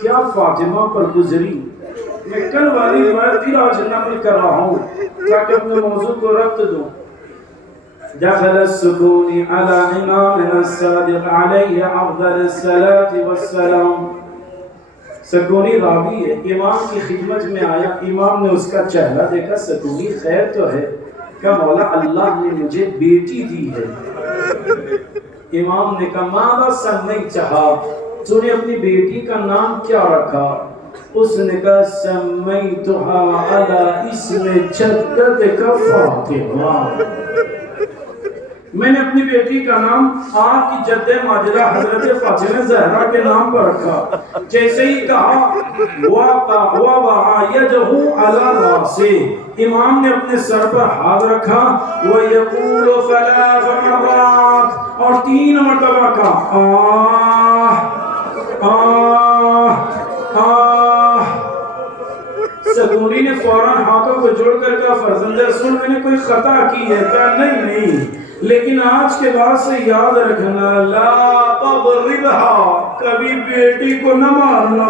کیا فاطمہ پر گزری. میں کل والی روایت پھر آج نقل کر رہا ہوں تاکہ اپنے موضوع کو ربط دوں. دخل السکونی علی امامنا الصادق علیہ افضل الصلاة والسلام. سکونی راوی ہے، امام کی خدمت میں آیا، امام نے اس کا چہرہ دیکھا، سکونی خیر تو ہے، کہا مولا اللہ نے مجھے بیٹی دی ہے. امام نے کہا ماذا سمیتہا، تو نے اپنی بیٹی کا نام کیا رکھا؟ اس نے کہا سمیتہا علی اسم جدتک فاطمہ، میں نے اپنی بیٹی کا نام آپ کی جد ماجدہ حضرت فاطمہ زہرا کے نام پر رکھا. جیسے ہی کہا وَوَضَعَ يَدَهُ عَلَى رَأْسِهِ، امام نے اپنے سر پر ہاتھ رکھا. وَيَقُولُ ثَلَاثَ مَرَّاتٍ، اور 3 مرتبہ کہا آہ آہ آہ. سکونی نے فوراً ہاتھوں کو جوڑ کر کہا فرزند رسول میں نے کوئی خطا کی ہے؟ کہا نہیں، لیکن آج کے بعد سے یاد رکھنا لا تضربها، کبھی بیٹی کو نہ مارنا.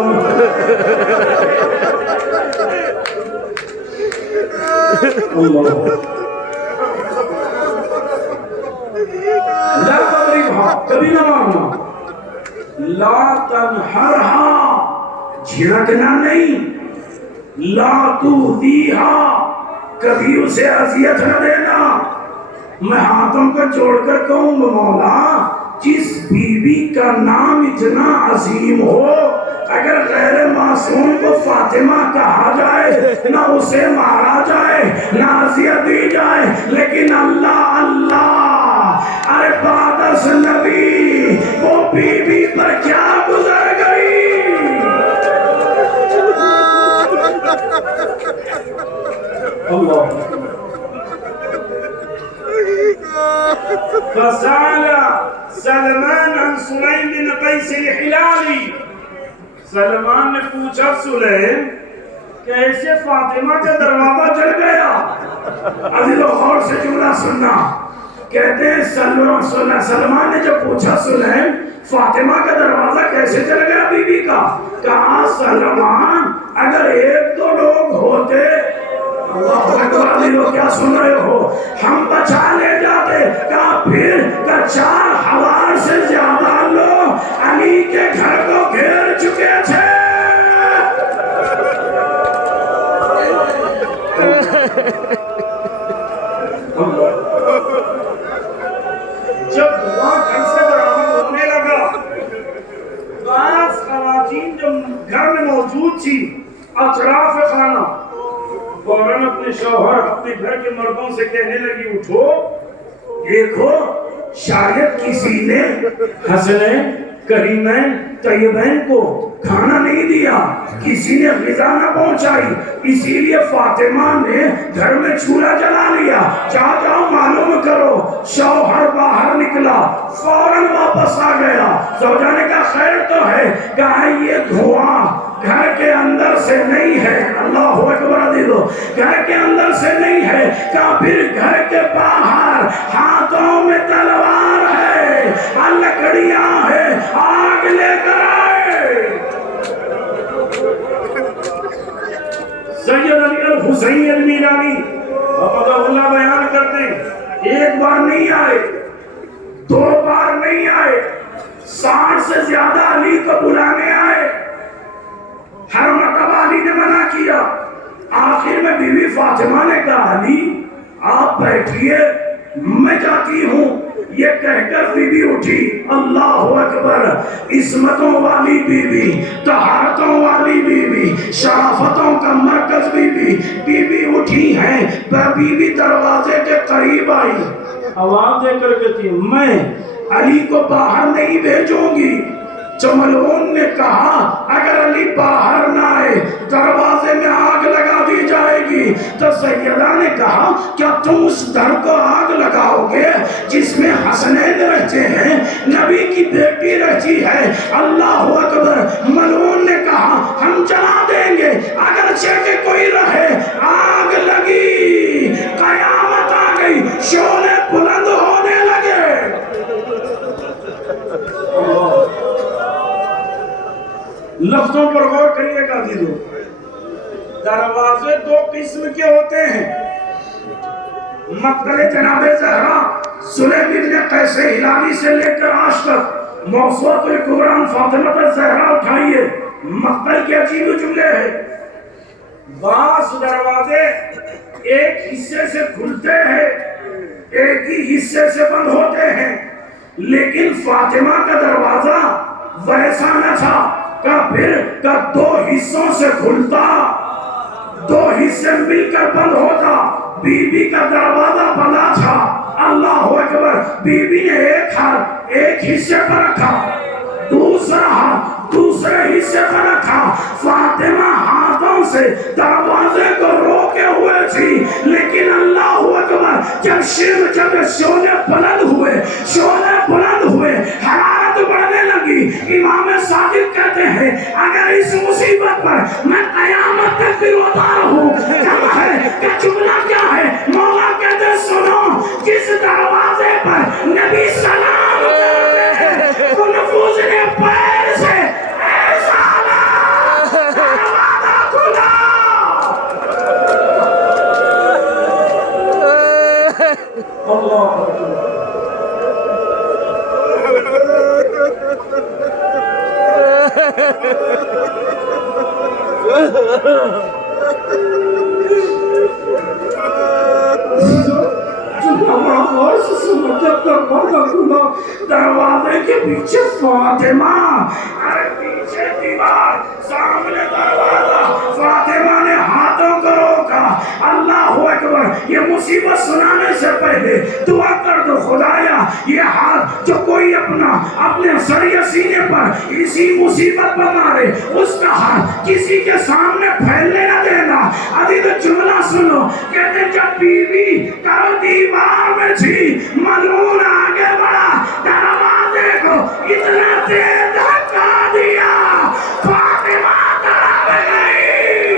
اللہ لا تضربها، کبھی نہ مارنا. لا تنہرها، جھڑکنا نہیں. لا تؤذیها، کبھی اسے اذیت نہ دینا. میں ہاتھوں کو جوڑ کر کہوں گا مولا جس بیوی کا نام اتنا عظیم ہو اگر غیر معصوم کو فاطمہ کہا جائے نہ اسے مارا جائے نہ اذیت دی جائے، لیکن اللہ اللہ ارے بعد نبی وہ بیوی پر کیا گزر گئی. اللہ فسأل سلمان عن سلیم بن قیس الحلالی، سلمان نے پوچھا سلیم کیسے فاطمہ کا دروازہ جل گیا؟ عزیز و غور سے جملہ سننا. کہتے ہیں سلمان نے جب پوچھا سلیم فاطمہ کا دروازہ کیسے جل گیا بی بی کا، کہا سلمان اگر 1-2 لوگ ہوتے، اللہ اکبر عزیزو کیا سن رہے ہو، ہم بچا لے جاتے. کہا پھر کہ 4000 سے زیادہ لوگ علی کے گھر کو گھیر چکے تھے. جب دھواں گھر سے برآمد ہونے لگا، بعض خواتین جو گھر میں موجود تھی اطراف خانہ فوراً اپنے شوہر اپنے گھر کے مردوں سے کہنے لگی اٹھو دیکھو شاید کسی نے حسنین کریمین طیبین کو کھانا نہیں دیا، کسی نے غذا نہ پہنچائی، اسی لیے فاطمہ نے گھر میں چولہا جلا لیا. جاؤ معلوم کرو. شوہر باہر نکلا، فوراً واپس آ گیا. زوجہ نے کہا خیر تو ہے، کہا یہ دھواں گھر کے اندر سے نہیں ہے. اللہ اکبر عزیزو، گھر کے اندر سے نہیں ہے. کہا پھر گھر کے باہر ہاتھوں میں تلوار ہے، لکڑیاں ہیں، آگ لے کر آئے. سید علی الحسین المیرانی رحمہ اللہ بیان کرتے ہیں 1 بار نہیں آئے، 2 بار نہیں آئے، 60 سے زیادہ علی کو بلانے آئے. ہر مرتبہ علی نے منع کیا. آخر میں بی بی فاطمہ نے کہا علی آپ بیٹھیے میں جاتی ہوں. یہ کہہ کر بی بی اٹھی. اللہ اکبر، عصمتوں والی بی بی، طہارتوں والی بی بی، شرافتوں کا مرکز بی بی. بی بی اٹھی ہیں، بی بی دروازے کے قریب آئی، آواز دے کر کہتی میں علی کو باہر نہیں بھیجوں گی. چملون نے کہا اگر علی باہر نہ آئے دروازے میں آگ لگا دی جائے گی. تو سیدہ نے کہا کیا تم اس در کو آگ لگاؤ گے جس میں حسنین رہتے ہیں، نبی کی بیٹی رہتی ہے؟ اللہ اکبر. ملعون نے کہا ہم جلا دیں گے اگرچہ کہ کوئی رہے. آگ لگی، قیامت آ گئی، شعلے بلند ہونے لگے. لفظوں پر غور کریے گا عزیزو. دروازے دو قسم کے ہوتے ہیں. مقتل جناب زہرا سلیم بن قیس ہلالی سے لے کر آج تک موسوعۃ القرآن فاطمہ الزہرا اٹھائیے، مقتل کے عجیب جملے ہیں. بعض دروازے ایک حصے سے کھلتے ہیں، ایک ہی حصے سے بند ہوتے ہیں، لیکن فاطمہ کا دروازہ ویسا نہ تھا کہ پھر کا دو حصوں سے کھلتا، دو حصے مل کر بند ہوتا. بی بی کا دروازہ بنا تھا. اللہ اکبر. بی بی نے ایک ہاتھ ایک حصے پر رکھا، دوسرا ہاتھ دوسرے حصے پر رکھا. فاطمہ ہاتھوں سے دروازے کو روکے ہوئے تھی، لیکن اللہ اکبر جب شعلے بلند ہوئے حرارت بڑھنے لگی. امام صادق کہتے ہیں اگر اس مصیبت پر میں قیامت تک بھی روتا رہوں کم ہے کہ جملہ کیا ہے. مولا کہتے ہیں سنو، جس دروازے پر نبی سلام کرتے ہیں وہ نفوذ نے پیر سے ایسا دروازہ کھلا. اللہ دروازے کے پیچھے فاطمہ، ارے پیچھے دیوار سامنے دروازہ. فاطمہ نے ہاتھوں کو روکا. اللہ اکبر. یہ مصیبت سنانے سے پہلے دعا کر دو خدایا یہ ہاتھ جو کوئی اپنے سر سینے پر اسی مصیبت پر مارے، اس کا ہاتھ کسی کے سامنے پھیلنے نہ دینا. ابھی تو جملہ سنو. کہتے جب بی بی کرو دیوار میں تھی، ملعون آگے بڑھا، دروازے کو اتنا تیز دھکا دیا فاطمہ تڑپ گئی.